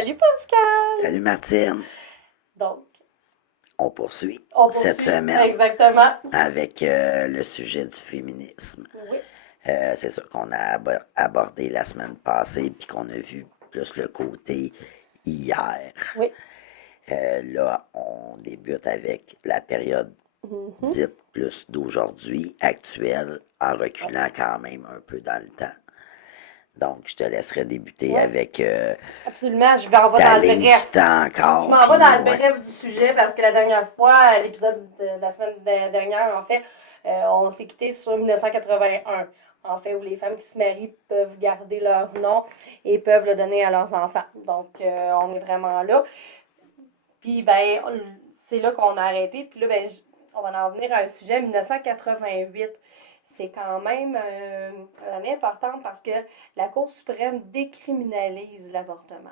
Salut Pascal! Salut Martine, Donc, on poursuit on cette poursuit semaine exactement. avec le sujet du féminisme. Oui, C'est ça qu'on a abordé la semaine passée, puis qu'on a vu plus le côté hier. oui. Là, on débute avec la période Mhm. dite plus d'aujourd'hui, actuelle, en Ouais. reculant quand même un peu dans le temps. Donc, je te laisserai débuter Ouais, avec absolument. Je vais en va ta dans le ligne du bref. temps Je encore, m'en vais puis dans le ouais. bref du sujet parce que la dernière fois, l'épisode de la semaine dernière, en fait, on s'est quitté sur 1981. En fait, où les femmes qui se marient peuvent garder leur nom et peuvent le donner à leurs enfants. Donc, on est vraiment là. Puis, ben, c'est là qu'on a arrêté. Puis là, ben, on va en venir à un sujet, 1988. C'est quand même une année importante parce que la Cour suprême décriminalise l'avortement.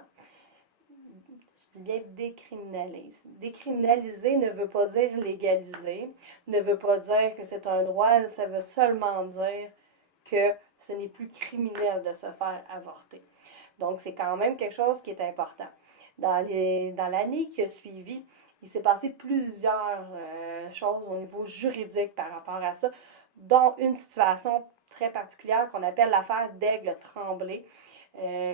Je dis bien décriminalise. Décriminaliser ne veut pas dire légaliser, ne veut pas dire que c'est un droit, ça veut seulement dire que ce n'est plus criminel de se faire avorter. Donc, c'est quand même quelque chose qui est important. Dans l'année qui a suivi, il s'est passé plusieurs choses au niveau juridique par rapport à ça, dont une situation très particulière qu'on appelle l'affaire d'Aigle-Tremblay,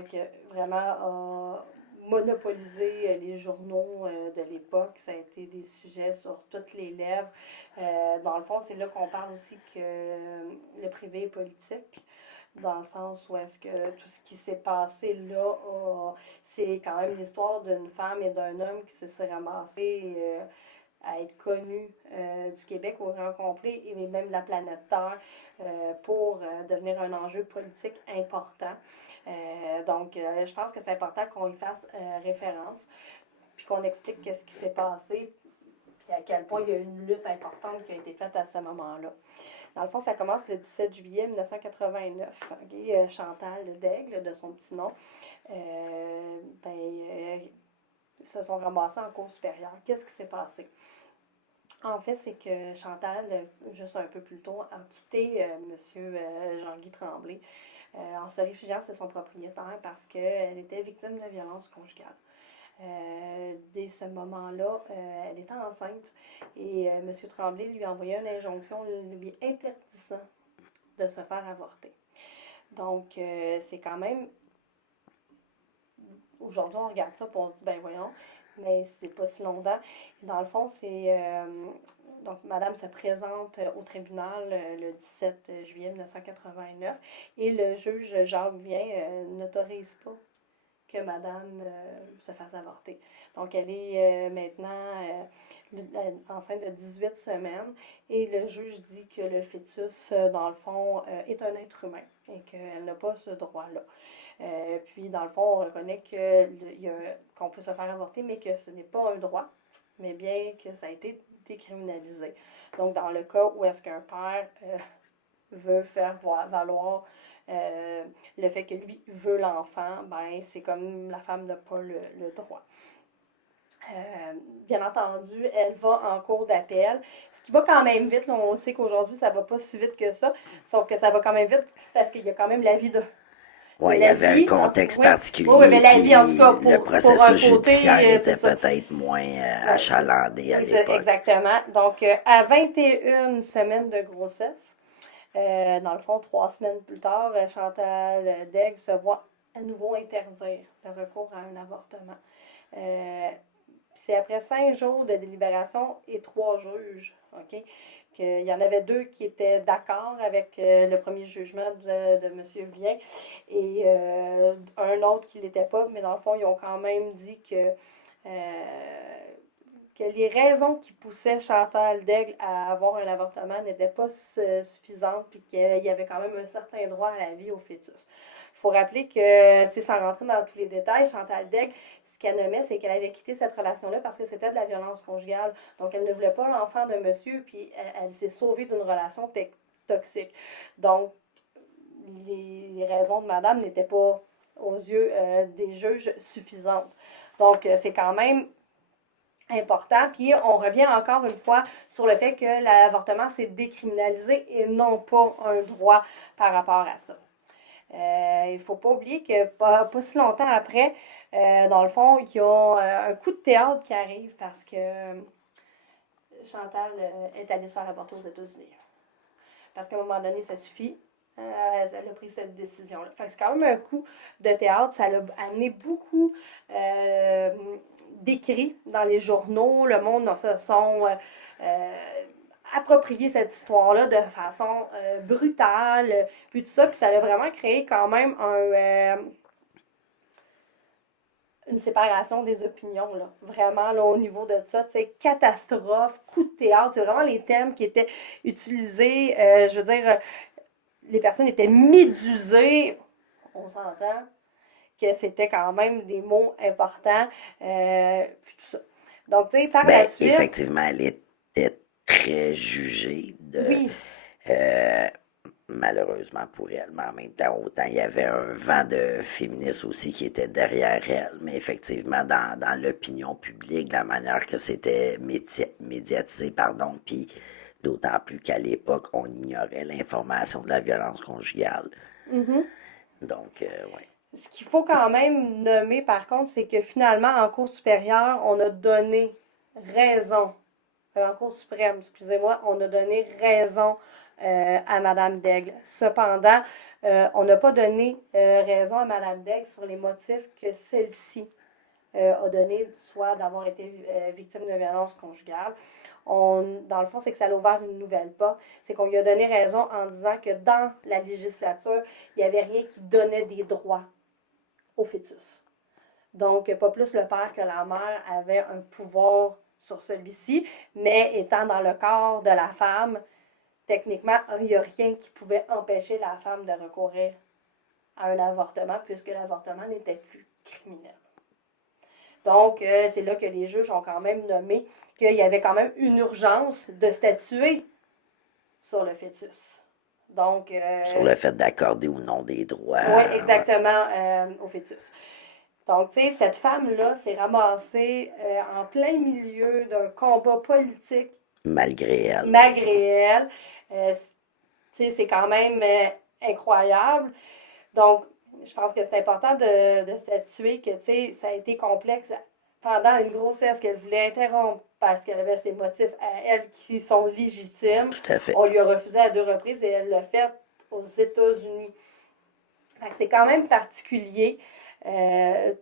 qui vraiment a monopolisé les journaux de l'époque. Ça a été des sujets sur toutes les lèvres. Dans le fond, c'est là qu'on parle aussi que le privé est politique dans le sens où est-ce que tout ce qui s'est passé là, c'est quand même l'histoire d'une femme et d'un homme qui se seraient ramassés à être connus du Québec au grand complet et même de la planète Terre pour devenir un enjeu politique important. Donc, je pense que c'est important qu'on y fasse référence, puis qu'on explique qu'est-ce qui s'est passé, puis à quel point il y a une lutte importante qui a été faite à ce moment-là. Dans le fond, ça commence le 17 juillet 1989. Okay? Chantal Daigle, de son petit nom, ben, se sont ramassés en cour supérieure. Qu'est-ce qui s'est passé? En fait, c'est que Chantal, juste un peu plus tôt, a quitté M. Jean-Guy Tremblay en se réfugiant chez son propriétaire parce qu'elle était victime de violence conjugale. Dès ce moment-là, elle était enceinte et M. Tremblay lui a envoyé une injonction lui interdisant de se faire avorter. Donc, c'est quand même. Aujourd'hui, on regarde ça et on se dit, ben voyons, mais c'est pas si longtemps. Dans le fond, c'est. Donc, madame se présente au tribunal le 17 juillet 1989 et le juge Jacques Vien n'autorise pas que madame se fasse avorter. Donc, elle est maintenant enceinte de 18 semaines et le juge dit que le fœtus, dans le fond, est un être humain et qu'elle n'a pas ce droit-là. Puis, dans le fond, on reconnaît qu'on peut se faire avorter, mais que ce n'est pas un droit, mais bien que ça a été décriminalisé. Donc, dans le cas où est-ce qu'un père veut faire valoir le fait que lui veut l'enfant, ben c'est comme la femme n'a pas le droit. Bien entendu, elle va en cours d'appel, ce qui va quand même vite. Là, on sait qu'aujourd'hui, ça va pas si vite que ça, sauf que ça va quand même vite parce qu'il y a quand même l'avis de. Ouais, il y La avait un vie, contexte oui, oui, oui, mais particulier, la vie, en tout cas, puis le pour un processus judiciaire côté, c'est était ça. peut-être moins Ouais, achalandé à oui, c'est l'époque. exactement. Donc, à 21 semaines de grossesse, dans le fond, 3 semaines plus tard, Chantal Daigle se voit à nouveau interdire le recours à un avortement. Euh, c'est après 5 jours de délibération et 3 juges, OK, qu'il y en avait 2 qui étaient d'accord avec le premier jugement de M. Vien et un autre qui ne l'était pas, mais dans le fond, ils ont quand même dit que les raisons qui poussaient Chantal Daigle à avoir un avortement n'étaient pas suffisantes puis qu'il y avait quand même un certain droit à la vie au fœtus. Il faut rappeler que, sans rentrer dans tous les détails, Chantal Daigle, ce qu'elle nommait, c'est qu'elle avait quitté cette relation-là parce que c'était de la violence conjugale. Donc, elle ne voulait pas l'enfant de monsieur, puis elle s'est sauvée d'une relation toxique. Donc, les raisons de madame n'étaient pas, aux yeux des juges, suffisantes. Donc, c'est quand même important. Puis on revient encore une fois sur le fait que l'avortement, c'est décriminalisé et non pas un droit par rapport à ça. Il ne faut pas oublier que pas si longtemps après, Dans le fond, il y a un coup de théâtre qui arrive parce que Chantal est allée se faire avorter aux États-Unis. Parce qu'à un moment donné, ça suffit. Elle a pris cette décision-là. Fait que c'est quand même un coup de théâtre. Ça a amené beaucoup d'écrits dans les journaux. Le monde se sont approprié cette histoire-là de façon brutale. Puis tout ça. Puis ça a vraiment créé quand même une séparation des opinions, là. Vraiment, là, au niveau de ça, tu sais, catastrophe, coup de théâtre, c'est vraiment les thèmes qui étaient utilisés. Je veux dire, les personnes étaient médusées. On s'entend que c'était quand même des mots importants. Puis tout ça. Donc, tu sais, par la Ben, suite, effectivement, elle était très jugée oui, euh, malheureusement pour elle, mais en même temps, autant il y avait un vent de féministes aussi qui était derrière elle, mais effectivement, dans l'opinion publique, la manière que c'était médiatisé, pardon, puis d'autant plus qu'à l'époque, on ignorait l'information de la violence conjugale. mhm. Donc, ouais. Ce qu'il faut quand même nommer, par contre, c'est que finalement, en Cour supérieure, on a donné raison. En Cour suprême, excusez-moi, on a donné raison à Madame Daigle. Cependant, on n'a pas donné raison à Madame Daigle sur les motifs que celle-ci a donné, soit d'avoir été victime de violence conjugale. Dans le fond, c'est que ça a ouvert une nouvelle porte. C'est qu'on lui a donné raison en disant que dans la législature, il n'y avait rien qui donnait des droits au fœtus. Donc, pas plus le père que la mère avait un pouvoir sur celui-ci, mais étant dans le corps de la femme, techniquement, il n'y a rien qui pouvait empêcher la femme de recourir à un avortement, puisque l'avortement n'était plus criminel. Donc, c'est là que les juges ont quand même nommé qu'il y avait quand même une urgence de statuer sur le fœtus. Donc, Sur le fait d'accorder ou non des droits. oui, Ouais, exactement, au fœtus. Donc, tu sais, cette femme-là s'est ramassée en plein milieu d'un combat politique malgré elle. malgré elle. Tu sais, c'est quand même incroyable. Donc, je pense que c'est important de statuer que, tu sais, ça a été complexe pendant une grossesse qu'elle voulait interrompre parce qu'elle avait ses motifs à elle qui sont légitimes. Tout à fait. On lui a refusé à 2 reprises et elle l'a fait aux États-Unis. Fait que c'est quand même particulier,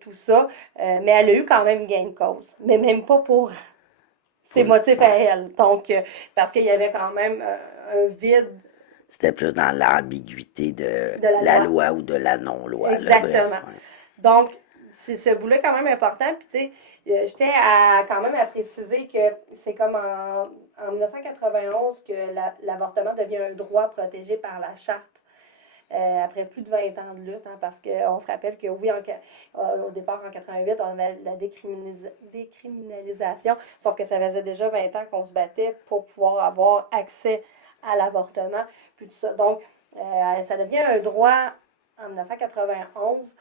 tout ça. Mais elle a eu quand même gain de cause. Mais même pas pour ses motifs à Ouais. elle. Donc, parce qu'il y avait quand même un vide C'était plus dans l'ambiguïté de de la la loi. loi ou de la non-loi, là, bref. Exactement. Ouais. Donc, c'est ce bout-là quand même important. Puis, tu sais, je tiens quand même à préciser que c'est comme en 1991 que l'avortement devient un droit protégé par la charte. Après plus de 20 ans de lutte, hein, parce qu'on se rappelle que oui, au départ en 88, on avait la décriminalisation, sauf que ça faisait déjà 20 ans qu'on se battait pour pouvoir avoir accès à l'avortement, puis tout ça. Donc, ça devient un droit en 1991.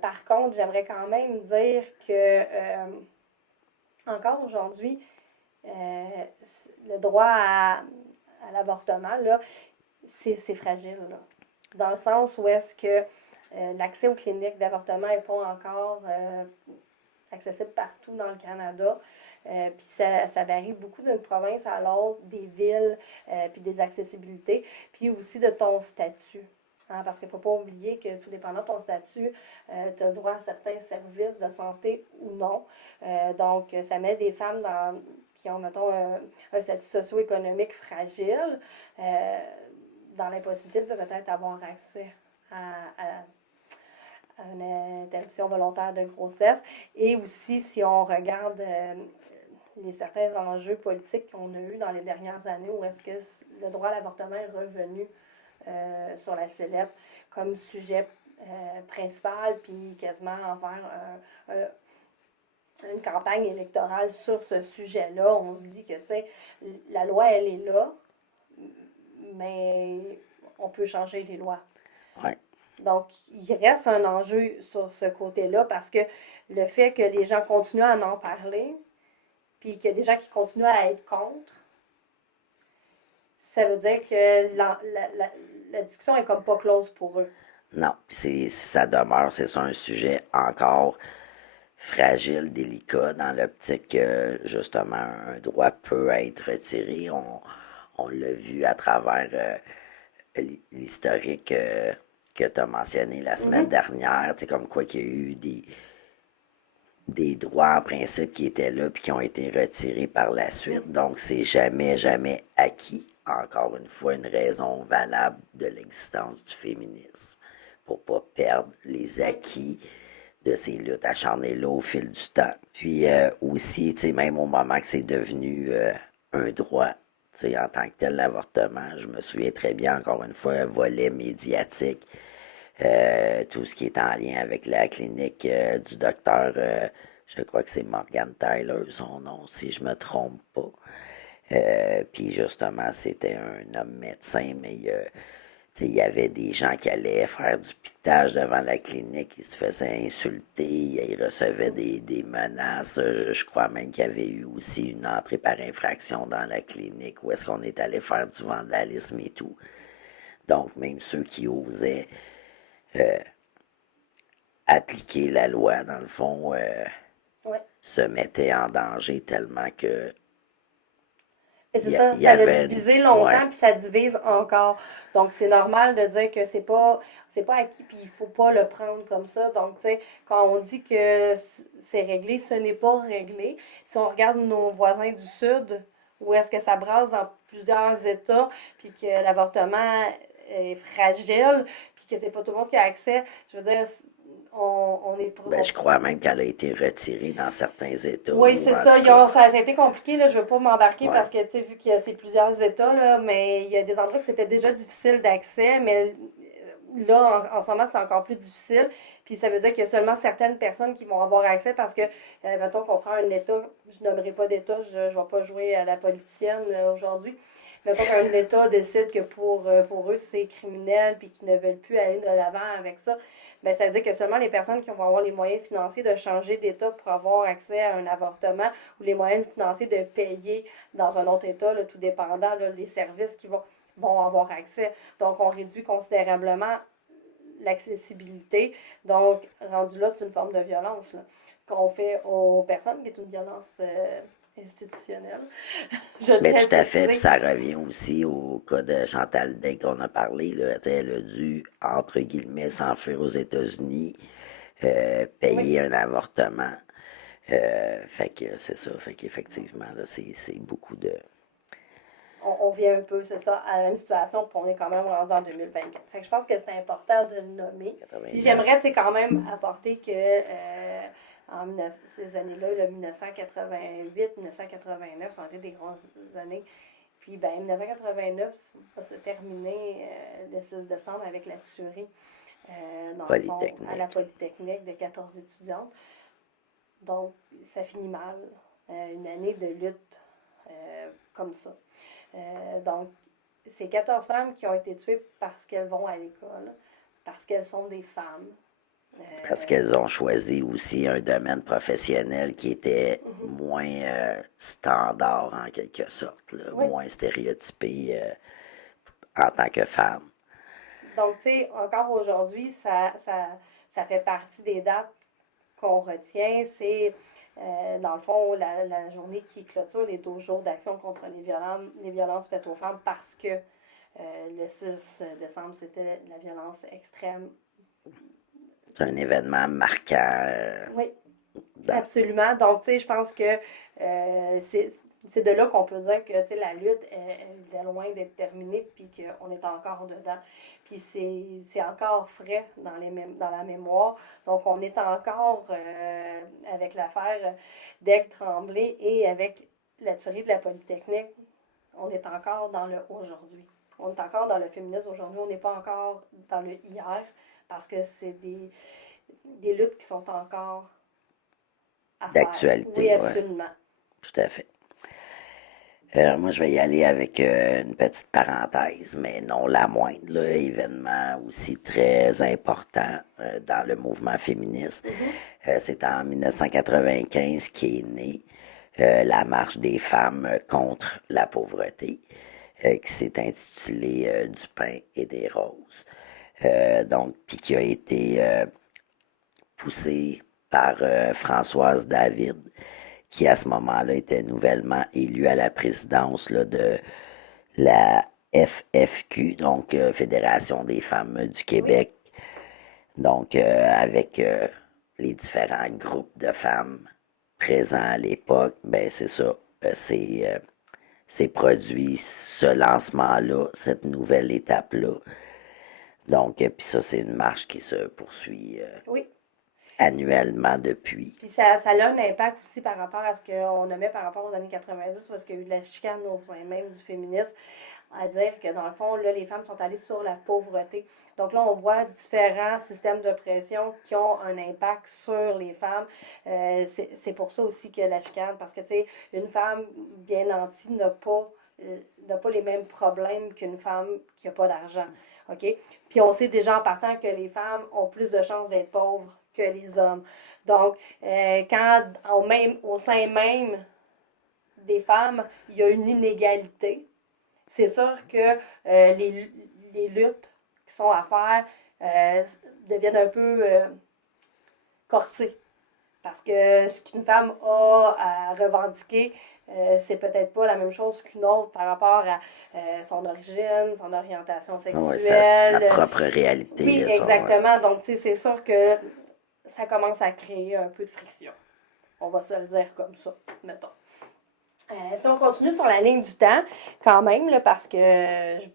Par contre, j'aimerais quand même dire que encore aujourd'hui, le droit à l'avortement, là, c'est fragile, là. Dans le sens où est-ce que l'accès aux cliniques d'avortement n'est pas encore accessible partout dans le Canada. Puis ça varie beaucoup d'une province à l'autre, des villes, puis des accessibilités, puis aussi de ton statut. Hein, parce qu'il ne faut pas oublier que tout dépendant de ton statut, tu as droit à certains services de santé ou non. Donc, ça met des femmes qui ont, mettons, un statut socio-économique fragile dans l'impossibilité de peut-être avoir accès à une interruption volontaire de grossesse. Et aussi, si on regarde certains enjeux politiques qu'on a eus dans les dernières années, où est-ce que le droit à l'avortement est revenu sur la sellette comme sujet principal, puis quasiment envers une campagne électorale sur ce sujet-là. On se dit que, tu sais, la loi, elle est là, mais on peut changer les lois. Ouais. Donc, il reste un enjeu sur ce côté-là parce que le fait que les gens continuent à en parler, puis qu'il y a des gens qui continuent à être contre, ça veut dire que la discussion est comme pas close pour eux. Non, puis ça demeure, c'est ça, un sujet encore fragile, délicat, dans l'optique que justement un droit peut être retiré. On l'a vu à travers l'historique que tu as mentionné la semaine Mhm. dernière, comme quoi qu'il y a eu des droits en principe qui étaient là puis qui ont été retirés par la suite. Donc, c'est jamais, jamais acquis. Encore une fois, une raison valable de l'existence du féminisme pour pas perdre les Oui. acquis de ces luttes acharnées-là au fil du temps. Puis aussi, même au moment que c'est devenu un droit, en tant que tel, l'avortement, je me souviens très bien, encore une fois, un volet médiatique, tout ce qui est en lien avec la clinique du docteur, je crois que c'est Morgan Tyler, son nom, si je me trompe pas. Puis justement, c'était un homme médecin, mais il y avait des gens qui allaient faire du piquetage devant la clinique, ils se faisaient insulter, ils recevaient des menaces. Je crois même qu'il y avait eu aussi une entrée par infraction dans la clinique où est-ce qu'on est allé faire du vandalisme et tout. Donc, même ceux qui osaient appliquer la loi, dans le fond, Ouais. se mettaient en danger tellement que Et c'est ça, il y ça l'a avait... divisé Ouais, longtemps, puis ça divise encore. Donc, c'est normal de dire que c'est pas acquis, puis il faut pas le prendre comme ça. Donc, tu sais, quand on dit que c'est réglé, ce n'est pas réglé. Si on regarde nos voisins du Sud, où est-ce que ça brasse dans plusieurs États, puis que l'avortement est fragile, puis que c'est pas tout le monde qui a accès, je veux dire, on est... ben, je crois même qu'elle a été retirée dans certains États, Oui, ou c'est en ça. tout cas, Ça a été compliqué, là. Je veux pas m'embarquer ouais. parce que, tu sais, vu que c'est plusieurs États, là, mais il y a des endroits que c'était déjà difficile d'accès, mais là, en ce moment, c'est encore plus difficile. Puis ça veut dire qu'il y a seulement certaines personnes qui vont avoir accès parce que, mettons qu'on prend un État, je nommerai pas d'État, je ne vais pas jouer à la politicienne aujourd'hui. Mettons qu'un État décide que pour eux, c'est criminel puis qu'ils ne veulent plus aller de l'avant avec ça. Ben, ça veut dire que seulement les personnes qui vont avoir les moyens financiers de changer d'État pour avoir accès à un avortement ou les moyens financiers de payer dans un autre État, là, tout dépendant là, des services qui vont avoir accès. Donc, on réduit considérablement l'accessibilité. Donc, rendu là, c'est une forme de violence là, qu'on fait aux personnes, qui est une violence institutionnelle. Je Mais tiens à tout le à fait, puis préciser. ça revient aussi au cas de Chantal Day qu'on a parlé, là. Elle a dû, entre guillemets, s'enfuir aux États-Unis, Oui. payer un avortement. Fait que c'est ça, fait qu'effectivement, là, c'est beaucoup de... On vient un peu, c'est ça, à la même situation, puis on est quand même rendu en 2024. Fait que je pense que c'est important de le nommer. Puis 89. j'aimerais, tu sais, quand même apporter que ces années-là, le 1988, 1989, ça ont été des grosses années. Puis, ben, 1989 va se terminer le 6 décembre avec la tuerie, dans le fond, à la Polytechnique. Polytechnique de 14 étudiantes. Donc, ça finit mal. Une année de lutte comme ça. Donc, c'est 14 femmes qui ont été tuées parce qu'elles vont à l'école, parce qu'elles sont des femmes. Parce Euh, qu'elles ont choisi aussi un domaine professionnel qui était mhm. moins standard en quelque sorte, là, Oui. moins stéréotypé en tant que femme. Donc, tu sais, encore aujourd'hui, ça fait partie des dates qu'on retient. C'est, dans le fond, la journée qui clôture les 12 jours d'action contre les violences faites aux femmes parce que le 6 décembre, c'était la violence extrême. C'est un événement marquant Oui, dans... absolument. Donc, tu sais, je pense que c'est de là qu'on peut dire que, tu sais, la lutte, elle est loin d'être terminée, puis qu'on est encore dedans. Puis c'est encore frais dans la mémoire. Donc, on est encore avec l'affaire d'Aigle Tremblay et avec la tuerie de la Polytechnique, on est encore dans le aujourd'hui. On est encore dans le féminisme aujourd'hui. On n'est pas encore dans le hier parce que c'est des luttes qui sont encore à faire. Oui, d'actualité, ouais, absolument. tout à fait. Moi, je vais y aller avec une petite parenthèse, mais non la moindre, là, événement aussi très important dans le mouvement féministe. Mhm. C'est en 1995 qu'est née la marche des femmes contre la pauvreté, qui s'est intitulée Du pain et des roses. Donc, puis qui a été poussée par Françoise David, qui à ce moment-là était nouvellement élue à la présidence là, de la FFQ, donc Fédération des femmes du Oui. Québec, donc avec les différents groupes de femmes présents à l'époque, ben c'est ça, c'est produit ce lancement-là, cette nouvelle étape-là. Donc, puis ça, c'est une marche qui se poursuit Oui. annuellement depuis. Puis ça a un impact aussi par rapport à ce qu'on nommait par rapport aux années 90, parce qu'il y a eu de la chicane au sein même du féminisme, à dire que dans le fond, là, les femmes sont allées sur la pauvreté. Donc là, on voit différents systèmes d'oppression qui ont un impact sur les femmes. C'est pour ça aussi que la chicane, parce que, tu sais, une femme bien nantie n'a pas les mêmes problèmes qu'une femme qui n'a pas d'argent. OK? Puis on sait déjà en partant que les femmes ont plus de chances d'être pauvres que les hommes. Donc, quand au sein même des femmes, il y a une inégalité, c'est sûr que les luttes qui sont à faire deviennent un peu corsées. Parce que ce qu'une femme a à revendiquer, c'est peut-être pas la même chose qu'une autre par rapport à son origine, son orientation Oui, sa sexuelle. propre réalité. Oui, Là, exactement. Donc, tu sais, c'est sûr que ça commence à créer un peu de friction. On va se le dire comme ça, mettons. Si on continue sur la ligne du temps, quand même, là, parce que je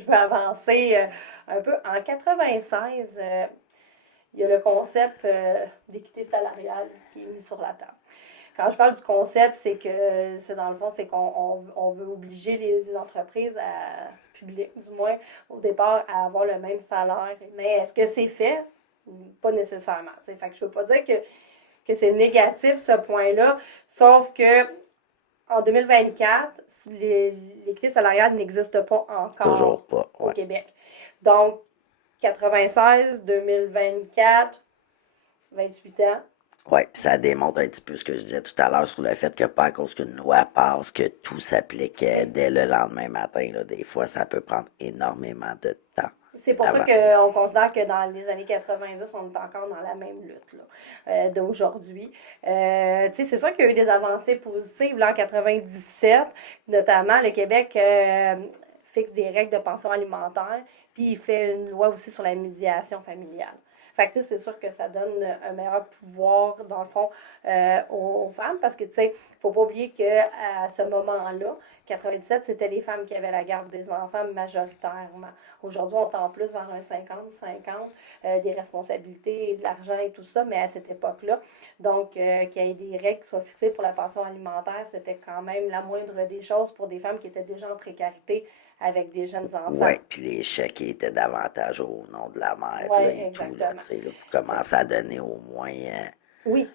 veux avancer un peu. En 96, il y a le concept d'équité salariale qui est mis sur la table. Quand je parle du concept, c'est que c'est dans le fond, c'est qu'on veut obliger les entreprises publiques, du moins, au départ, à avoir le même salaire. Mais est-ce que c'est fait? Pas nécessairement. Fait que je ne veux pas dire que c'est négatif ce point-là, sauf que en 2024, l'équité salariale n'existe pas Toujours encore pas. au Ouais. Québec. Donc, 96, 2024, 28 ans. Oui, ça démontre un petit peu ce que je disais tout à l'heure sur le fait que pas à cause qu'une loi passe, que tout s'appliquait dès le lendemain matin. Là. Des fois, ça peut prendre énormément de temps. C'est pour ça Avant. qu'on considère que dans les années 90, on est encore dans la même lutte d'aujourd'hui. C'est sûr qu'il y a eu des avancées positives. Là, en 97, notamment, le Québec fixe des règles de pension alimentaire, puis il fait une loi aussi sur la médiation familiale. Fait que, c'est sûr que ça donne un meilleur pouvoir, dans le fond, aux femmes, parce que, tu sais, il ne faut pas oublier qu'à ce moment-là, 97, c'était les femmes qui avaient la garde des enfants majoritairement. Aujourd'hui, on tend plus vers un 50-50, des responsabilités, de l'argent et tout ça, mais à cette époque-là, donc qu'il y ait des règles qui soient fixées pour la pension alimentaire, c'était quand même la moindre des choses pour des femmes qui étaient déjà en précarité avec des jeunes enfants. Oui, puis les chèques étaient davantage au nom de la mère Oui, là, et exactement. tout, là, pour commencer à donner au moins, oui.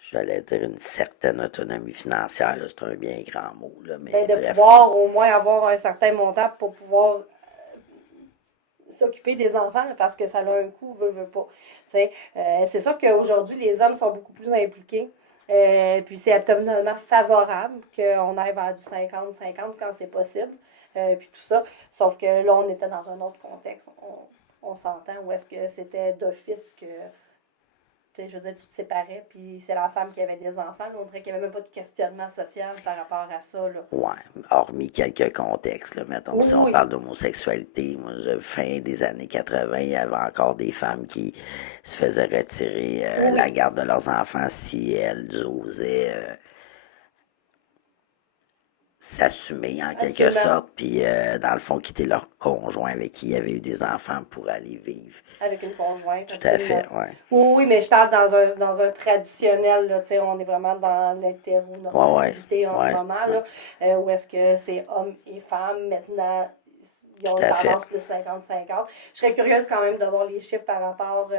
J'allais dire une certaine autonomie financière, c'est un bien grand mot, là, mais Ben, de bref. pouvoir au moins avoir un certain montant pour pouvoir s'occuper des enfants, parce que ça a un coût, veut pas. C'est sûr qu'aujourd'hui, les hommes sont beaucoup plus impliqués. Puis c'est absolument favorable qu'on aille vers du 50-50 quand c'est possible. Puis tout ça. Sauf que là, on était dans un autre contexte. On s'entend où est-ce que c'était d'office que, je veux dire, tu te séparais, puis c'est la femme qui avait des enfants. Là, on dirait qu'il n'y avait même pas de questionnement social par rapport à ça. Là. Ouais, hormis quelques contextes, là, mettons, si on Oui. parle d'homosexualité, moi, fin des années 80, il y avait encore des femmes qui se faisaient retirer la garde de leurs enfants si elles osaient s'assumer en quelque Absolument. sorte, puis dans le fond, quitter leur conjoint avec qui il y avait eu des enfants pour aller vivre. Avec une conjointe. Tout à fait, ouais. Oui, mais je parle dans un traditionnel, là, on est vraiment dans l'hétéronormativité en ce moment, là, où est-ce que c'est hommes et femmes. Maintenant, ils ont une tendance plus 50-50. Je serais curieuse quand même de voir les chiffres par rapport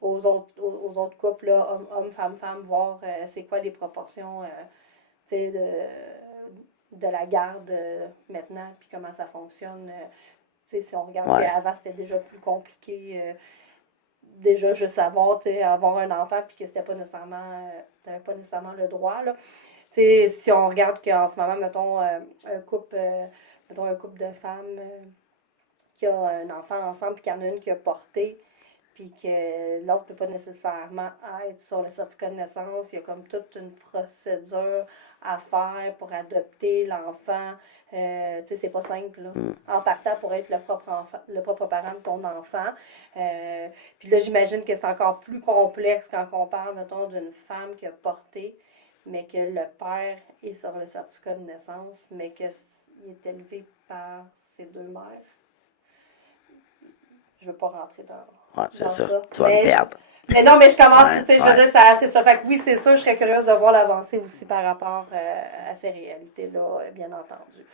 aux autres couples, là, hommes, femmes, voir c'est quoi les proportions de la garde maintenant, puis comment ça fonctionne. Si on regarde qu'avant, c'était déjà plus compliqué. Déjà, juste savoir, avoir un enfant, puis que c'était pas nécessairement, t'avais pas nécessairement le droit, là. Si on regarde qu'en ce moment, mettons, un couple de femmes qui a un enfant ensemble, puis qu'il y en a une qui a porté, puis que l'autre ne peut pas nécessairement être sur le certificat de naissance. Il y a comme toute une procédure à faire pour adopter l'enfant. Tu sais, c'est pas simple, là. Mm. En partant pour être le propre parent de ton enfant. Puis là, j'imagine que c'est encore plus complexe quand on parle, mettons, d'une femme qui a porté, mais que le père est sur le certificat de naissance, mais qu'il est élevé par ses deux mères. Je veux pas rentrer Ouais, c'est dans ça. ça. Tu vas me perdre. Mais non, mais je commence, Ouais, tu sais, je ouais. veux dire, c'est ça. Fait que oui, c'est sûr, je serais curieuse de voir l'avancée aussi par rapport à ces réalités-là, bien entendu.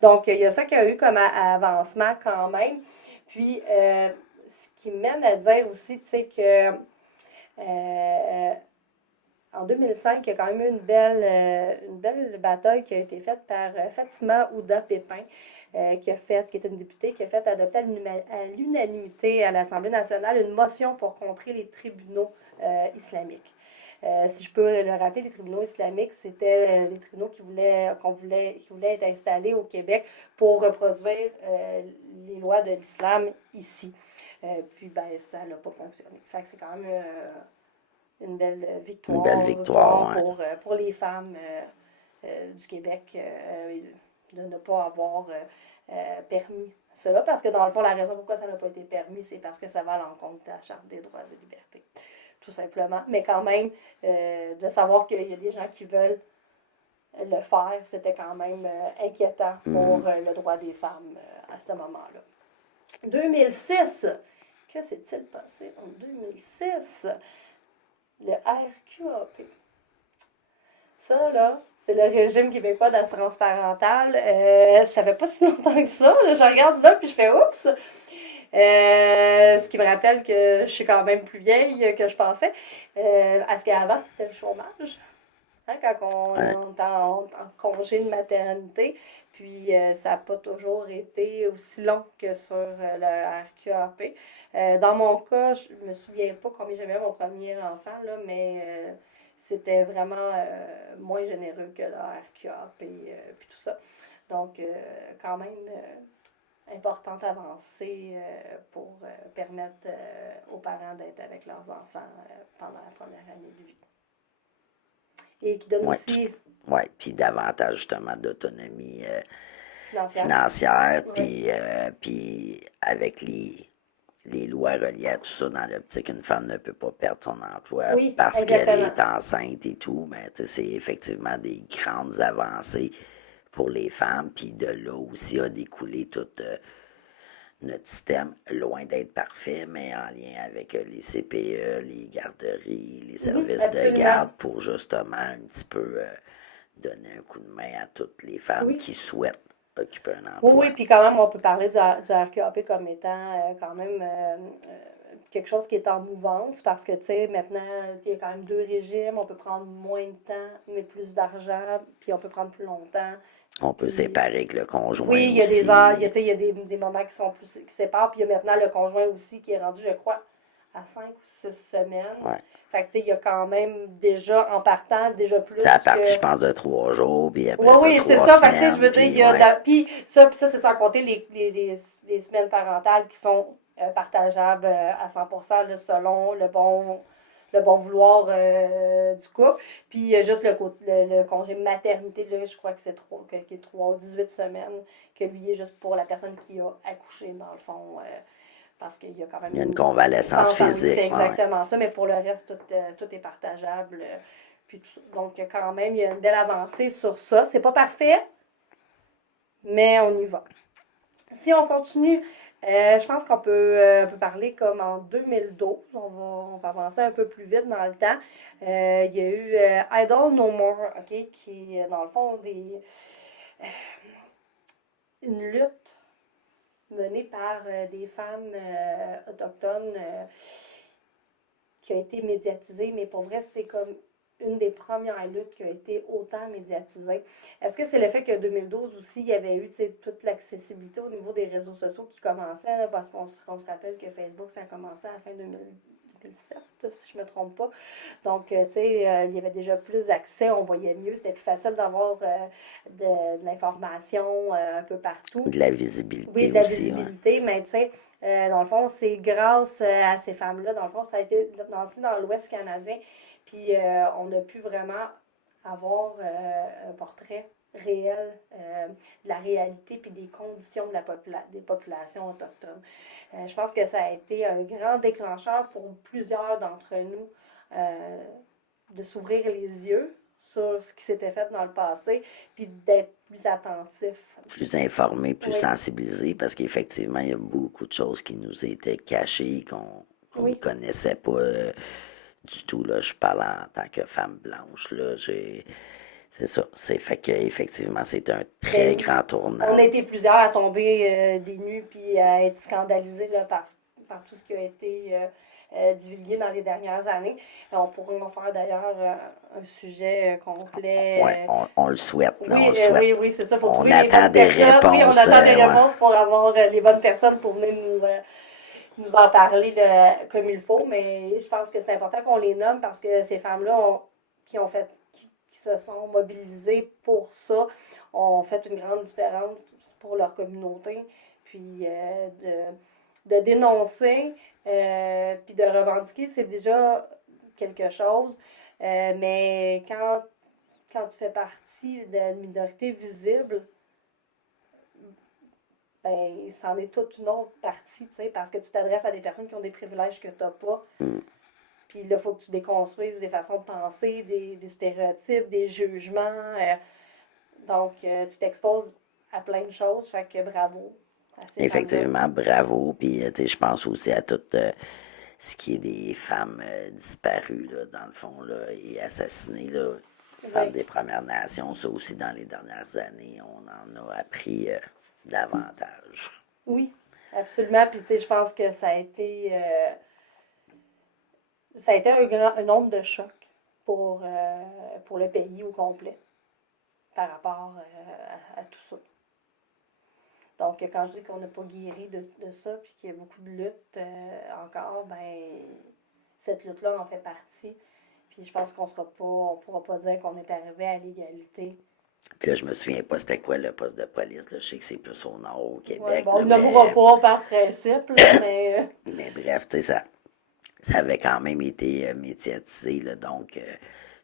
Donc, il y a ça qu'il y a eu comme avancement quand même. Puis, ce qui mène à dire aussi, tu sais, que en 2005, il y a quand même eu une belle bataille qui a été faite par Fatima Ouda Pépin, qui est une députée, qui a fait adopter à l'unanimité à l'Assemblée nationale une motion pour contrer les tribunaux islamiques. Si je peux le rappeler, les tribunaux islamiques, c'était les tribunaux qui voulaient être installés au Québec pour reproduire les lois de l'islam ici. Puis, ben, ça n'a pas fonctionné. Fait que c'est quand même une belle Une belle victoire, ouais. pour les femmes du Québec de ne pas avoir permis cela. Parce que dans le fond, la raison pourquoi ça n'a pas été permis, c'est parce que ça va à l'encontre de la Charte des droits et libertés. Tout simplement. Mais quand même, de savoir qu'il y a des gens qui veulent le faire, c'était quand même inquiétant pour le droit des femmes à ce moment-là. 2006, que s'est-il passé en 2006? Le RQAP. Ça, là, c'est le régime québécois d'assurance parentale. Ça fait pas si longtemps que ça. Là, je regarde là, puis je fais « Oups! » Ce qui me rappelle que je suis quand même plus vieille que je pensais. Parce qu'avant, c'était le chômage. Hein, quand on est en congé de maternité. Puis, ça n'a pas toujours été aussi long que sur le RQAP. Dans mon cas, je me souviens pas combien j'avais mon premier enfant, là, mais c'était vraiment moins généreux que le RQAP puis tout ça. Donc, quand même, importante avancée pour permettre aux parents d'être avec leurs enfants pendant la première année de vie. Et qui donne aussi... Oui, puis davantage justement d'autonomie financière. puis avec les lois reliées à tout ça dans l'optique qu'une femme ne peut pas perdre son emploi Oui, parce exactement. qu'elle est enceinte et tout, mais c'est effectivement des grandes avancées pour les femmes, puis de là aussi a découlé tout notre système, loin d'être parfait, mais en lien avec les CPE, les garderies, les services de garde, pour justement un petit peu donner un coup de main à toutes les femmes qui souhaitent occuper un emploi. Oui, puis quand même, on peut parler du RQAP comme étant quand même quelque chose qui est en mouvance parce que, tu sais, maintenant, il y a quand même deux régimes. On peut prendre moins de temps, mais plus d'argent, puis on peut prendre plus longtemps. On peut séparer avec le conjoint oui, aussi. Il y a des heures, il y a des moments qui sont plus qui séparent, puis il y a maintenant le conjoint aussi qui est rendu, je crois, à 5 ou 6 semaines. Ouais. Fait que, tu sais, il y a quand même déjà, en partant, déjà plus. C'est à partir, je pense, de 3 jours, puis après oui, ça, c'est 3 ça. semaines. Fait que, tu sais, je veux dire, il y a puis ça, c'est sans compter les semaines parentales qui sont partageables à 100% là, selon le bon vouloir du couple. Puis il y a juste le congé maternité, là, je crois que c'est 18 semaines, que lui est juste pour la personne qui a accouché, dans le fond. Parce qu'il y a quand même il y a une convalescence physique. C'est exactement ça, mais pour le reste, tout est partageable. Puis tout, donc, quand même, il y a une belle avancée sur ça. C'est pas parfait, mais on y va. Si on continue, je pense qu'on peut parler comme en 2012. On va avancer un peu plus vite dans le temps. Il y a eu Idle No More, OK, qui est dans le fond une lutte menée par des femmes autochtones qui a été médiatisée, mais pour vrai, c'est comme une des premières luttes qui a été autant médiatisée. Est-ce que c'est le fait que 2012 aussi, il y avait eu toute l'accessibilité au niveau des réseaux sociaux qui commençait, là, parce qu'on se rappelle que Facebook, ça a commencé à la fin 2007, si je ne me trompe pas. Donc, tu sais, il y avait déjà plus d'accès, on voyait mieux, c'était plus facile d'avoir de l'information un peu partout. De la Oui, visibilité de la aussi, ouais. visibilité, mais tu sais, dans le fond, c'est grâce à ces femmes-là. Dans le fond, ça a été dans l'Ouest canadien. Puis on a pu vraiment avoir un portrait réel de la réalité puis des conditions de des populations autochtones. Je pense que ça a été un grand déclencheur pour plusieurs d'entre nous de s'ouvrir les yeux sur ce qui s'était fait dans le passé, puis d'être plus attentif. Plus informé, plus Oui, sensibilisé, parce qu'effectivement, il y a beaucoup de choses qui nous étaient cachées, qu'on ne oui. connaissait pas du tout. Là. Je parle en tant que femme blanche. Là, c'est ça. C'est fait qu'effectivement, c'est un très Ben, grand on tournant. a été plusieurs à tomber des nues puis à être scandalisés là, par tout ce qui a été divulgué dans les dernières années. On pourrait en faire d'ailleurs un sujet Ouais, complet. on le souhaite, là, on Oui, le souhaite. oui, oui, c'est ça. Il faut On trouver les attend bonnes des personnes. Oui, on réponses. attend des Ouais. réponses pour avoir les bonnes personnes pour venir nous en parler là, comme il faut. Mais je pense que c'est important qu'on les nomme parce que ces femmes-là qui se sont mobilisées pour ça, ont fait une grande différence pour leur communauté. Puis de dénoncer, puis de revendiquer, c'est déjà quelque chose. Mais quand tu fais partie d'une minorité visible, ben, c'en est toute une autre partie, tu sais, parce que tu t'adresses à des personnes qui ont des privilèges que tu n'as pas. Mm. Puis là, il faut que tu déconstruises des façons de penser, des stéréotypes, des jugements. Donc, tu t'exposes à plein de choses. Fait que bravo à ces femmes-là. Effectivement, bravo. Puis, tu sais, je pense aussi à tout ce qui est des femmes disparues, là, dans le fond, là, et assassinées, là, femmes Oui, des Premières Nations. Ça aussi, dans les dernières années, on en a appris davantage. oui, absolument. Puis, tu sais, je pense que ça a été un nombre de choc pour le pays au complet par rapport à tout ça. Donc, quand je dis qu'on n'a pas guéri de ça, puis qu'il y a beaucoup de luttes encore, ben cette lutte-là en fait partie. Puis je pense on pourra pas dire qu'on est arrivé à l'égalité. Puis là, je me souviens pas c'était quoi le poste de police. Là. Je sais que c'est plus au nord, au Ouais, Québec, bon, on là, ne nommera mais, pas par principe, là, mais mais bref, tu sais, ça avait quand même été médiatisé. Là, donc,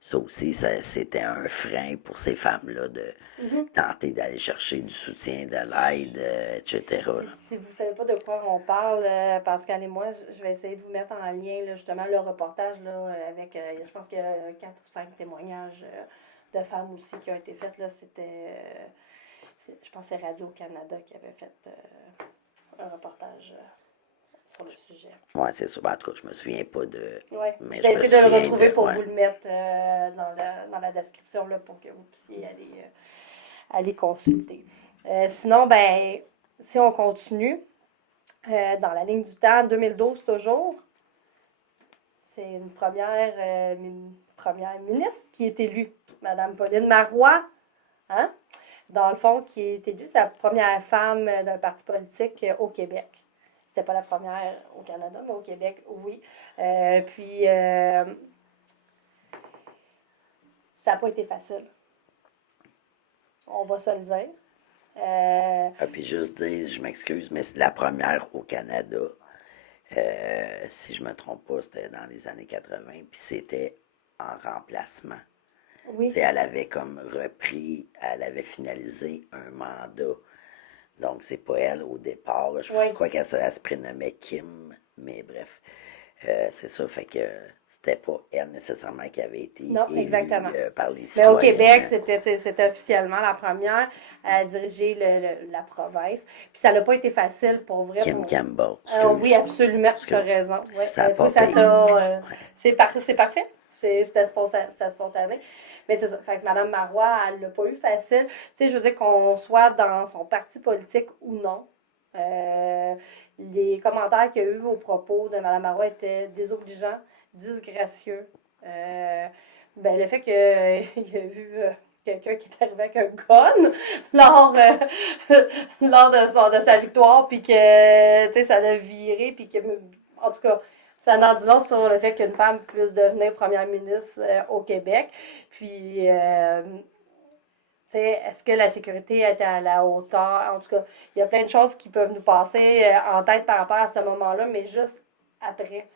ça aussi, c'était un frein pour ces femmes-là de mhm. tenter d'aller chercher du soutien, de l'aide, etc. Si vous ne savez pas de quoi on parle, Pascal et moi, je vais essayer de vous mettre en lien là, justement le reportage là, avec, je pense qu'il y a 4 ou 5 témoignages de femmes aussi qui ont été faits. Là, je pense que c'est Radio-Canada qui avait fait un reportage sur le sujet. Ouais, c'est ça. Ben, en tout cas, je me souviens pas de. Oui, Mais je je vais me essayer de le souviens retrouver de. pour Ouais. vous le mettre dans la description là, pour que vous puissiez aller consulter. Sinon, ben, si on continue, dans la ligne du temps, 2012 toujours, c'est une première ministre qui est élue, Madame Pauline Marois, hein? Dans le fond, qui est élue, c'est la première femme d'un parti politique au Québec. C'était pas la première au Canada, mais au Québec, oui. Puis, ça n'a pas été facile. On va se le dire. Ah, puis juste dire, je m'excuse, mais c'est la première au Canada. Si je me trompe pas, c'était dans les années 80, puis c'était en remplacement. Tu Oui, sais, elle avait comme repris, elle avait finalisé un mandat. Donc, c'est pas elle au départ. Je oui. crois qu'elle se prénommait Kim, mais bref. C'est ça, fait que c'était pas elle nécessairement qui avait été Non, exactement. élue par les Mais au Québec, citoyens. c'était officiellement la première à diriger la province. Puis ça n'a pas été facile pour vrai. Kim Campbell, Oui, excuse. absolument, tu as Excuse. raison. Ouais. Ça a Toi, pas ça payé. t'a. Ouais. C'est parfait. C'était spontané. Mais c'est ça. Fait que Mme Marois, elle l'a pas eu facile. Tu sais, je veux dire qu'on soit dans son parti politique ou non. Les commentaires qu'il y a eu au propos de Mme Marois étaient désobligeants, disgracieux. Ben, le fait qu'il y a eu quelqu'un qui est arrivé avec un gun lors de sa victoire, puis que ça l'a viré, puis que, en tout cas, Ça en dit long sur le fait qu'une femme puisse devenir première ministre au Québec. Puis, est-ce que la sécurité était à la hauteur? En tout cas, il y a plein de choses qui peuvent nous passer en tête par rapport à ce moment-là, mais juste après.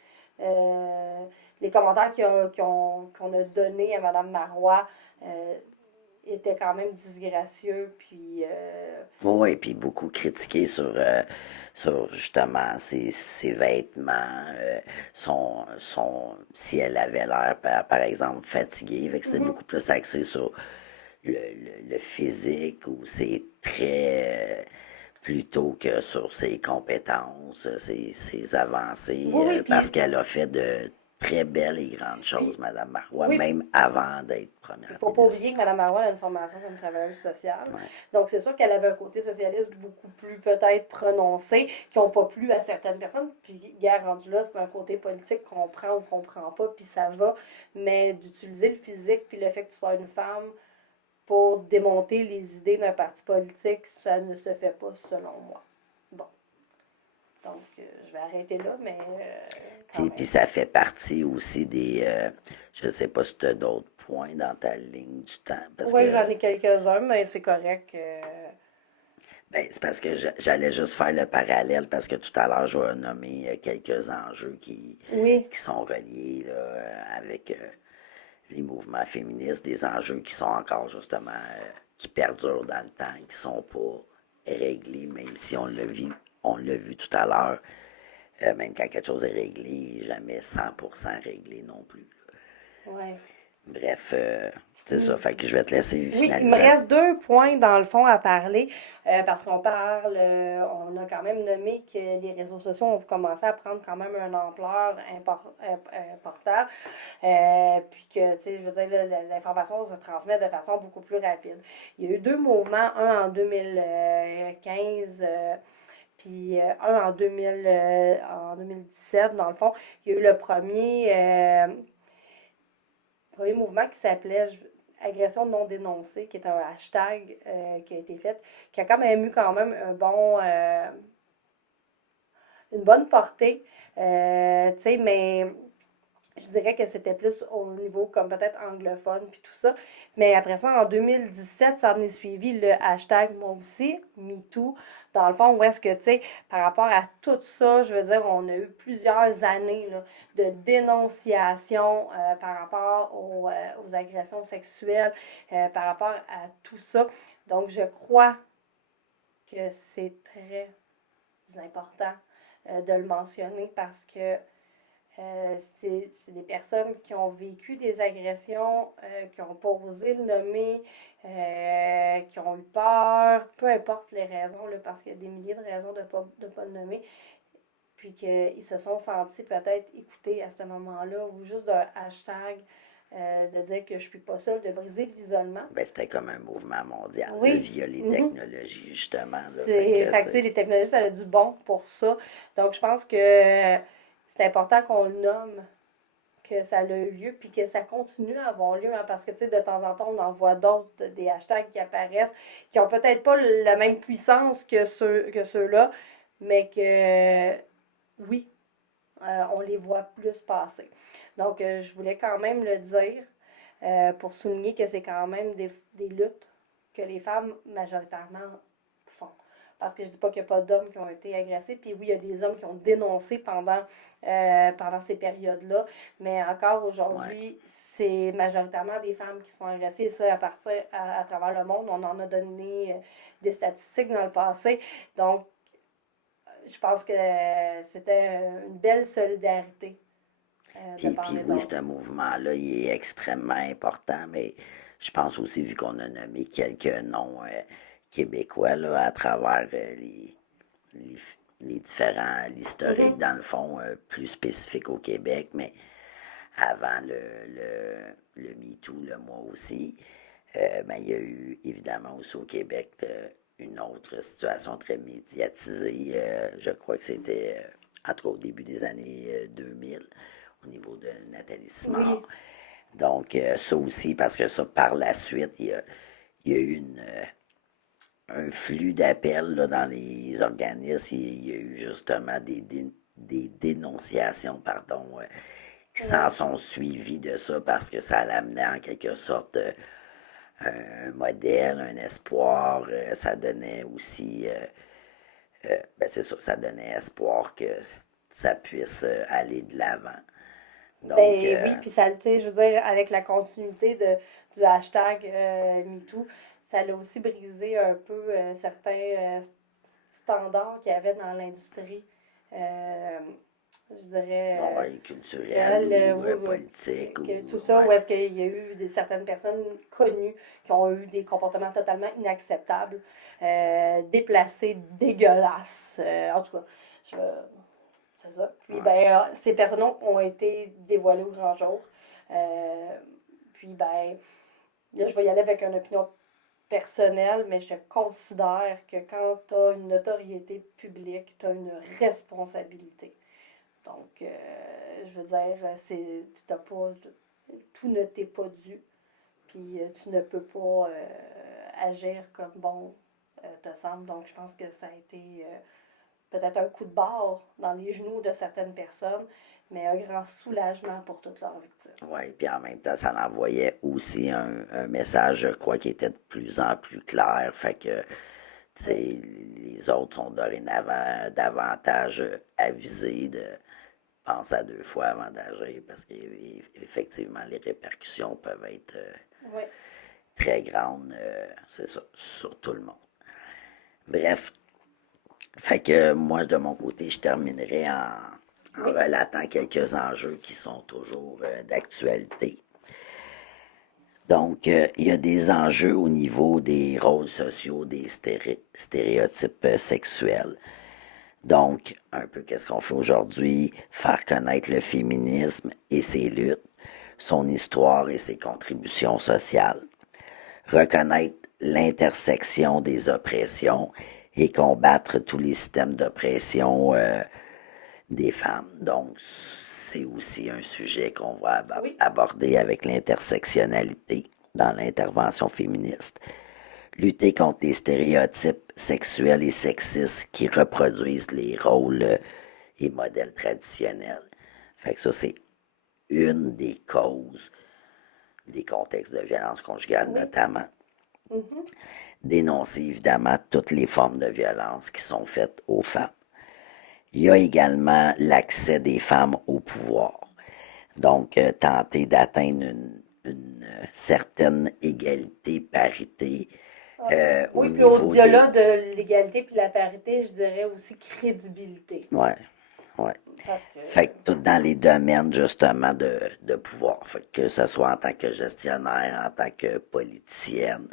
Euh, les commentaires qu'on a donnés à Mme Marois étaient quand même disgracieux, puis Oui, puis beaucoup critiqué sur justement ses vêtements, si elle avait l'air, par exemple, fatiguée. Fait que c'était mhm. beaucoup plus axé sur le physique ou ses traits plutôt que sur ses compétences, ses avancées, Oui, oui, parce puis qu'elle a fait de très belles et grandes choses, puis Madame Marois, oui, même avant d'être il première faut pas oublier ministre. que Mme Marois a une formation comme travailleuse sociale. Ouais. Donc, c'est sûr qu'elle avait un côté socialiste beaucoup plus peut-être prononcé, qui n'ont pas plu à certaines personnes. Puis, guerre rendu là, c'est un côté politique qu'on prend ou qu'on prend pas, puis ça va. Mais d'utiliser le physique, puis le fait que tu sois une femme pour démonter les idées d'un parti politique, ça ne se fait pas selon moi. Bon, donc je vais arrêter là, mais quand Puis même. ça fait partie aussi je ne sais pas si tu as d'autres points dans ta ligne du temps, parce Oui, j'en que, ai quelques-uns, mais c'est correct. ben, c'est parce que j'allais juste faire le parallèle, parce que tout à l'heure, je vais nommer quelques enjeux Oui, qui sont reliés là, avec les mouvements féministes, des enjeux qui sont encore justement, qui perdurent dans le temps, qui sont pas réglés, même si on l'a vu tout à l'heure, même quand quelque chose est réglé, jamais 100% réglé non plus. ouais. Bref, c'est ça. Fait que je vais te laisser Oui, il me finaliser. reste deux points dans le fond à parler parce qu'on parle, on a quand même nommé que les réseaux sociaux ont commencé à prendre quand même une ampleur importante, puis que, tu sais, je veux dire, l'information se transmet de façon beaucoup plus rapide. Il y a eu deux mouvements, un en 2015, puis un en 2017, dans le fond. Il y a eu le premier mouvement qui s'appelait agression non dénoncée, qui est un hashtag qui a été fait, qui a quand même eu quand même une bonne portée, tu sais, mais je dirais que c'était plus au niveau comme peut-être anglophone puis tout ça. Mais après ça, en 2017, ça en est suivi le hashtag moi aussi, MeToo. Dans le fond, où est-ce que, tu sais, par rapport à tout ça, je veux dire, on a eu plusieurs années là, de dénonciation par rapport aux agressions sexuelles, par rapport à tout ça. Donc, je crois que c'est très important de le mentionner parce que c'est des personnes qui ont vécu des agressions, qui n'ont pas osé le nommer, qui ont eu peur, peu importe les raisons, là, parce qu'il y a des milliers de raisons de ne pas le nommer, puis qu'ils se sont sentis peut-être écoutés à ce moment-là, ou juste d'un hashtag, de dire que je suis pas seule, de briser l'isolement. Ben, c'était comme un mouvement mondial, là, Oui. via les Mhm. technologies, justement. Là, Fait que, tu sais, les technologies, ça a du bon pour ça. Donc, je pense que c'est important qu'on le nomme, que ça a eu lieu, puis que ça continue à avoir lieu, hein, parce que, tu sais, de temps en temps, on en voit d'autres, des hashtags qui apparaissent, qui ont peut-être pas la même puissance que ceux-là, mais que, oui, on les voit plus passer. Donc, je voulais quand même le dire pour souligner que c'est quand même des luttes que les femmes majoritairement font. Parce que je dis pas qu'il n'y a pas d'hommes qui ont été agressés, puis oui, il y a des hommes qui ont dénoncé pendant ces périodes-là, mais encore ouais. aujourd'hui, c'est majoritairement des femmes qui se font agresser, et ça à travers le monde. On en a donné des statistiques dans le passé. Donc, je pense que c'était une belle solidarité de part Puis et oui, d'autre. ce mouvement-là, il est extrêmement important, mais je pense aussi, vu qu'on a nommé quelques noms québécois là, à travers les, les différents, l'historique, Mhm. dans le fond, plus spécifique au Québec, mais avant le MeToo, le moi aussi, ben, il y a eu évidemment aussi au Québec une autre situation très médiatisée. Je crois que c'était, en tout cas au début des années 2000, au niveau de Nathalie Simard. Oui, Donc, ça aussi, parce que ça, par la suite, il y a eu un flux d'appels là, dans les organismes. Il y a eu justement des dénonciations, pardon, qui s'en Oui. sont suivies de ça parce que ça l'amenait en quelque sorte un modèle, un espoir. Ça donnait aussi, ben c'est ça, ça donnait espoir que ça puisse aller de l'avant. Donc, Ben oui, puis ça, tu sais, je veux dire, avec la continuité du hashtag MeToo, ça l'a aussi brisé un peu certains standards qu'il y avait dans l'industrie. Euh, je dirais ouais, culturel culturelle, ou oui, oui, politique ou tout ça, où ouais. est-ce qu'il y a eu certaines personnes connues qui ont eu des comportements totalement inacceptables, déplacés, dégueulasses. En tout cas, je, c'est ça. Puis, Ouais. ben, ces personnes ont été dévoilées au grand jour. Euh, puis, ben, là, je vais y aller avec une opinion personnelle, mais je considère que quand tu as une notoriété publique, tu as une responsabilité. Donc, je veux dire, tu t'as pas, tout ne t'est pas dû, puis tu ne peux pas agir comme bon te semble. Donc, je pense que ça a été peut-être un coup de barre dans les genoux de certaines personnes, mais un grand soulagement pour toutes leurs victimes. Oui, puis en même temps, ça envoyait aussi un message, je crois, qui était de plus en plus clair. Fait que, tu sais, Oui, les autres sont dorénavant davantage avisés de penser à deux fois avant d'agir parce qu'effectivement, les répercussions peuvent être oui, très grandes, c'est ça, sur tout le monde. Bref, fait que moi, de mon côté, je terminerai en oui, relatant quelques enjeux qui sont toujours d'actualité. Donc, il y a des enjeux au niveau des rôles sociaux, des stéréotypes sexuels. Donc, un peu qu'est-ce qu'on fait aujourd'hui? Faire connaître le féminisme et ses luttes, son histoire et ses contributions sociales. Reconnaître l'intersection des oppressions et combattre tous les systèmes d'oppression des femmes. Donc, c'est aussi un sujet qu'on va oui, aborder avec l'intersectionnalité dans l'intervention féministe. Lutter contre les stéréotypes sexuels et sexistes qui reproduisent les rôles et modèles traditionnels. Fait que ça, c'est une des causes des contextes de violence conjugale oui. notamment. Mhm. Dénoncer évidemment toutes les formes de violence qui sont faites aux femmes. Il y a également l'accès des femmes au pouvoir. Donc, tenter d'atteindre certaine égalité, parité Ah, au oui, puis niveau au-delà des... de l'égalité puis la parité, je dirais aussi crédibilité. Ouais, ouais. Parce que, Fait que tout dans les domaines justement de pouvoir. Fait que ce soit en tant que gestionnaire, en tant que politicienne.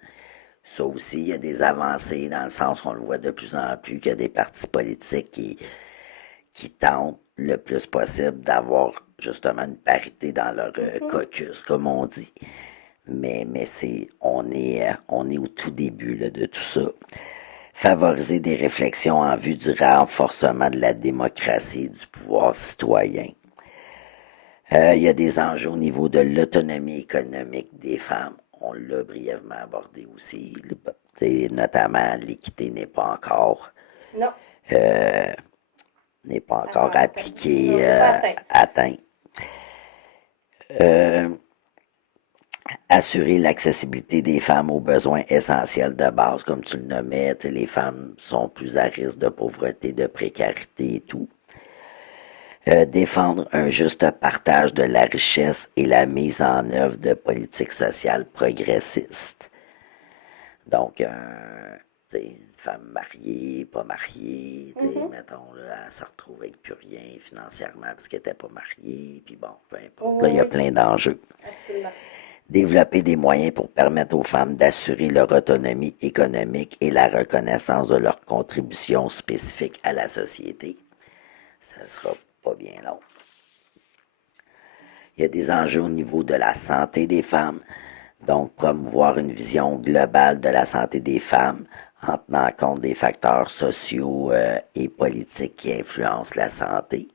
Ça aussi, il y a des avancées dans le sens qu'on le voit de plus en plus, qu'il y a des partis politiques qui tentent le plus possible d'avoir justement une parité dans leur mhm, caucus, comme on dit. Mais on est au tout début là, de tout ça. Favoriser des réflexions en vue du renforcement de la démocratie et du pouvoir citoyen. Il y a des enjeux au niveau de l'autonomie économique des femmes. On l'a brièvement abordé aussi. Notamment, l'équité non, euh, n'est pas encore atteinte. Non, appliquée, c'est pas atteint. atteinte. Euh, Assurer l'accessibilité des femmes aux besoins essentiels de base, comme tu le nommais, les femmes sont plus à risque de pauvreté, de précarité et tout. Défendre un juste partage de la richesse et la mise en œuvre de politiques sociales progressistes. Donc, une femme mariée, pas mariée, Mhm, mettons, là, elle se retrouve avec plus rien financièrement parce qu'elle n'était pas mariée, puis bon, peu importe. Là, il y a oui, plein d'enjeux. absolument. Développer des moyens pour permettre aux femmes d'assurer leur autonomie économique et la reconnaissance de leurs contributions spécifiques à la société. Ça sera pas bien long. Il y a des enjeux au niveau de la santé des femmes, donc promouvoir une vision globale de la santé des femmes en tenant compte des facteurs sociaux et politiques qui influencent la santé.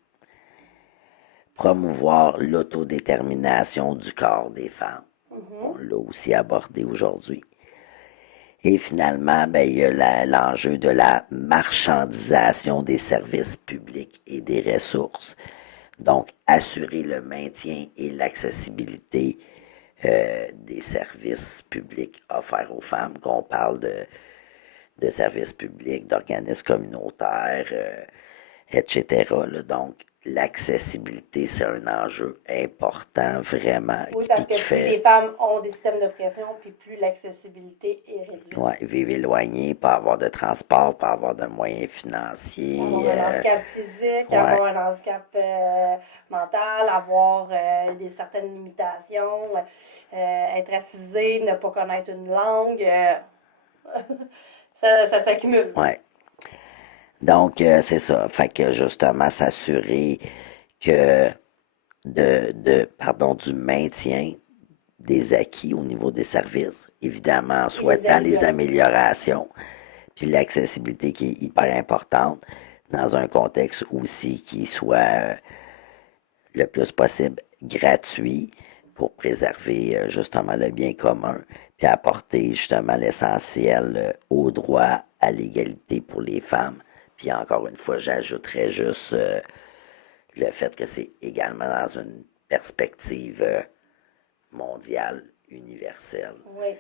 Promouvoir l'autodétermination du corps des femmes. On Mhm, l'a aussi abordé aujourd'hui. Et finalement, ben, il y a l'enjeu de la marchandisation des services publics et des ressources. Donc, assurer le maintien et l'accessibilité des services publics offerts aux femmes, qu'on parle de services publics, d'organismes communautaires, etc. Là. Donc, l'accessibilité, c'est un enjeu important, vraiment, Oui, parce puis que qui plus les fait, femmes ont des systèmes de pression, puis plus l'accessibilité est réduite. ouais, vivre éloigné, pas avoir de transport, pas avoir de moyens financiers, Avoir un handicap physique, ouais, avoir un handicap mental, avoir certaines limitations, être assisé, ne pas connaître une langue, ça s'accumule. ouais. Donc, c'est ça. Fait que justement, s'assurer que pardon, du maintien des acquis au niveau des services, évidemment, en Et les souhaitant les améliorer. améliorations, puis l'accessibilité qui est hyper importante dans un contexte aussi qui soit le plus possible gratuit pour préserver justement le bien commun, puis apporter justement l'essentiel au droit à l'égalité pour les femmes. Puis encore une fois, j'ajouterais juste le fait que c'est également dans une perspective mondiale, universelle. Oui.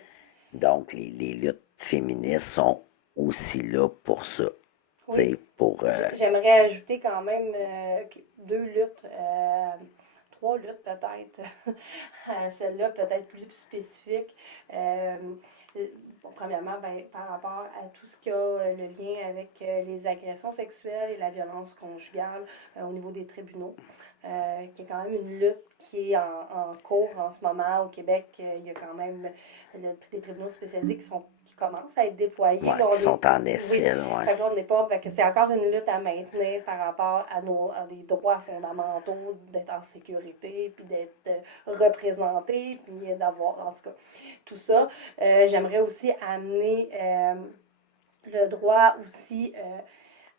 Donc, les luttes féministes sont aussi là pour ça. Tu Oui. sais, pour... J'aimerais ajouter quand même deux luttes, trois luttes peut-être, à celle-là peut-être plus spécifique. Bon, premièrement, ben, par rapport à tout ce qui a le lien avec les agressions sexuelles et la violence conjugale au niveau des tribunaux, qui est quand même une lutte qui est en cours en ce moment au Québec. Il y a quand même des tribunaux spécialisés qui commencent à être déployés. ouais, Là, qui on est, sont en oui, essai, ouais. fait que là, on n'est pas. Fait que c'est encore une lutte à maintenir par rapport à des droits fondamentaux, d'être en sécurité, puis d'être représenté, puis d'avoir, en tout cas, tout ça. J'aimerais aussi amener le droit aussi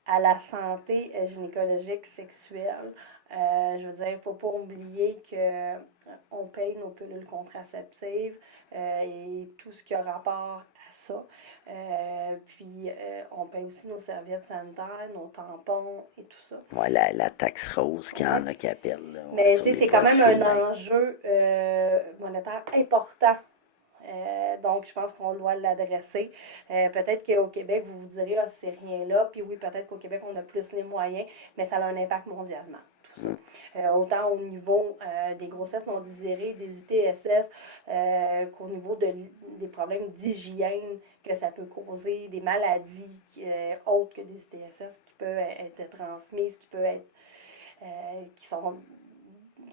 à la santé gynécologique sexuelle. Je veux dire, il ne faut pas oublier qu'on paye nos pilules contraceptives et tout ce qui a rapport à ça. On paye aussi nos serviettes sanitaires, nos tampons et tout ça. Ouais, la taxe rose qui Ouais. en a qui appelle là, ouais, Mais tu sur sais, les c'est quand produits même un féminins. enjeu monétaire important. Donc, je pense qu'on doit l'adresser. Peut-être qu'au Québec, vous vous direz, ah, c'est rien là. Puis oui, peut-être qu'au Québec, on a plus les moyens, mais ça a un impact mondialement, tout ça. Mm. Autant au niveau des grossesses non désirées, des ITSS, qu'au niveau des problèmes d'hygiène que ça peut causer, des maladies autres que des ITSS qui peuvent être transmises, qui sont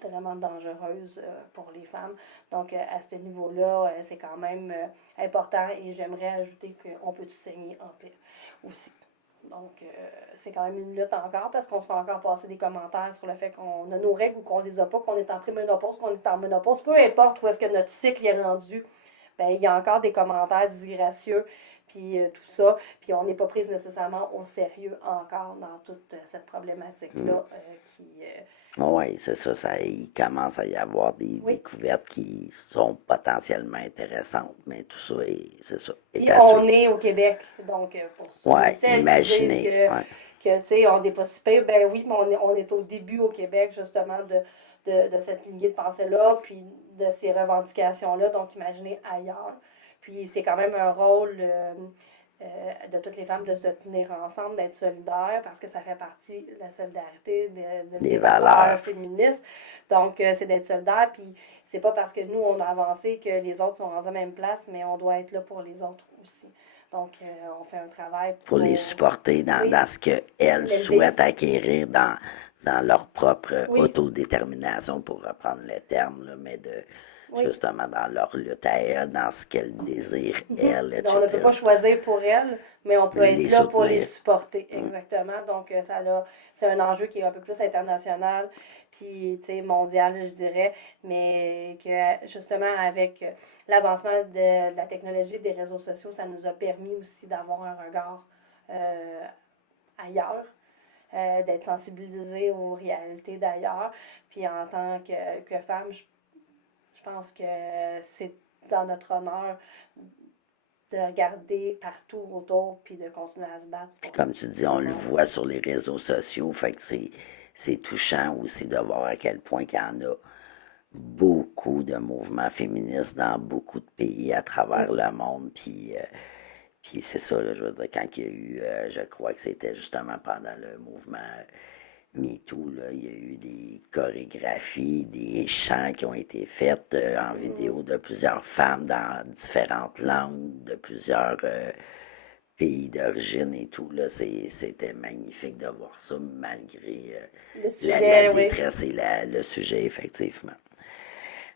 vraiment dangereuses pour les femmes. Donc, à ce niveau-là, c'est quand même important et j'aimerais ajouter qu'on peut saigner en paix aussi. Donc, c'est quand même une lutte encore parce qu'on se fait encore passer des commentaires sur le fait qu'on a nos règles ou qu'on les a pas, qu'on est en préménopause, qu'on est en ménopause. Peu importe où est-ce que notre cycle est rendu, ben, il y a encore des commentaires disgracieux, puis tout ça. Puis on n'est pas prise nécessairement au sérieux encore dans toute cette problématique-là Oui, c'est ça, il commence à y avoir des oui. découvertes qui sont potentiellement intéressantes, mais tout ça, c'est ça, est Puis à on suivre. est au Québec, donc pour ceux et Ouais, celles qui disent imaginez, ouais. que tu sais, on n'est pas si pire, ben oui, mais on est au début au Québec, justement, de cette lignée de pensée-là, puis de ces revendications-là, donc imaginez ailleurs. Puis c'est quand même un rôle de toutes les femmes de se tenir ensemble, d'être solidaires, parce que ça fait partie de la solidarité, Des des valeurs valeurs. féministes. Donc, c'est d'être solidaire, puis c'est pas parce que nous, on a avancé que les autres sont rendus à la même place, mais on doit être là pour les autres aussi. Donc, on fait un travail Pour les pour, supporter oui, dans ce qu'elles l'élever. souhaitent acquérir dans leur propre Oui, autodétermination, pour reprendre le terme, là, mais oui. justement dans leur lutte à elles, dans ce qu'elles désirent, Mhm. elles, On ne peut pas etc. choisir pour elles, mais on peut être Les là pour les soutenir. supporter. Mm. Exactement. Donc, c'est un enjeu qui est un peu plus international, puis, tu sais, mondial, je dirais, mais que, justement, avec l'avancement de la technologie et des réseaux sociaux, ça nous a permis aussi d'avoir un regard euh, ailleurs, d'être sensibilisé aux réalités d'ailleurs. Puis, en tant que femme, je pense que c'est dans notre honneur de regarder partout autour, puis de continuer à se battre. Puis comme tu dis, on le voit sur les réseaux sociaux, fait que c'est touchant aussi de voir à quel point qu'il y en a beaucoup de mouvements féministes dans beaucoup de pays à travers le monde. Puis c'est ça, là, je veux dire, quand il y a eu, je crois que c'était justement pendant le mouvement MeToo, là, il y a eu des chorégraphies, des chants qui ont été faits en vidéo de plusieurs femmes dans différentes langues, de plusieurs pays d'origine et tout. Là, c'était magnifique de voir ça, malgré Le la sujet, oui. détresse et le sujet, effectivement.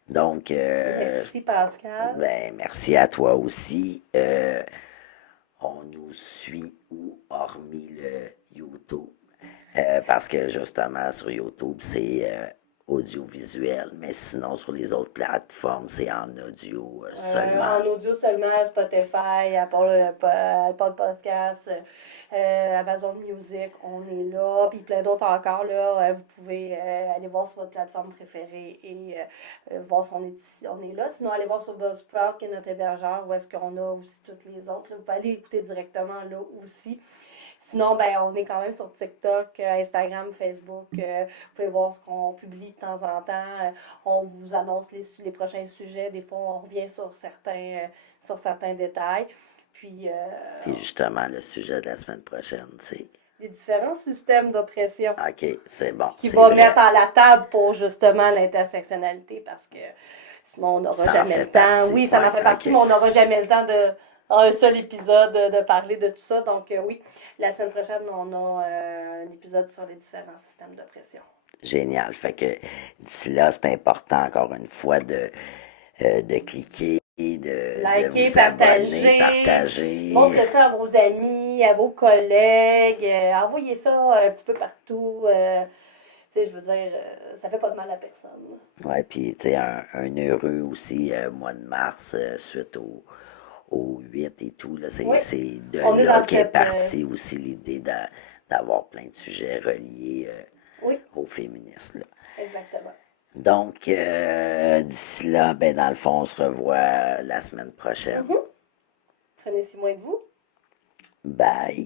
Donc, Merci, Pascal. ben, merci à toi aussi. On nous suit où, hormis le YouTube? Parce que justement, sur YouTube, c'est audiovisuel, mais sinon, sur les autres plateformes, c'est en audio seulement. En audio seulement, Spotify, Apple Podcast, Amazon Music, on est là, puis plein d'autres encore, là. Vous pouvez aller voir sur votre plateforme préférée et voir si on est là. Sinon, allez voir sur Buzzsprout, qui est notre hébergeur, où est-ce qu'on a aussi toutes les autres. Là. Vous pouvez aller écouter directement là aussi. Sinon, ben, on est quand même sur TikTok, Instagram, Facebook. Vous pouvez voir ce qu'on publie de temps en temps. On vous annonce les prochains sujets. Des fois, on revient sur certains détails. Puis, Puis justement, le sujet de la semaine prochaine, c'est... les différents systèmes d'oppression OK, c'est bon, qui c'est va vrai. mettre à la table pour justement l'intersectionnalité parce que sinon, on n'aura Ça en jamais fait le temps. partie, Oui, ça en ouais, fait partie, ok. mais on n'aura jamais le temps de un seul épisode de parler de tout ça. Donc, oui, la semaine prochaine, on a un épisode sur les différents systèmes d'oppression. Génial. Fait que d'ici là, c'est important, encore une fois, de cliquer, de Likez, vous abonner, partagez, partager. montrez ça à vos amis, à vos collègues, envoyez ça un petit peu partout. Tu sais, je veux dire, ça fait pas de mal à personne. Ouais, puis tu sais, un heureux aussi mois de mars suite au 8 et tout. Là, Oui, c'est de on est là dans qu'est cette... partie aussi l'idée d'avoir plein de sujets reliés oui, au féminisme. Là. exactement. Donc, d'ici là, ben, dans le fond, on se revoit la semaine prochaine. Prenez soin de vous. Bye.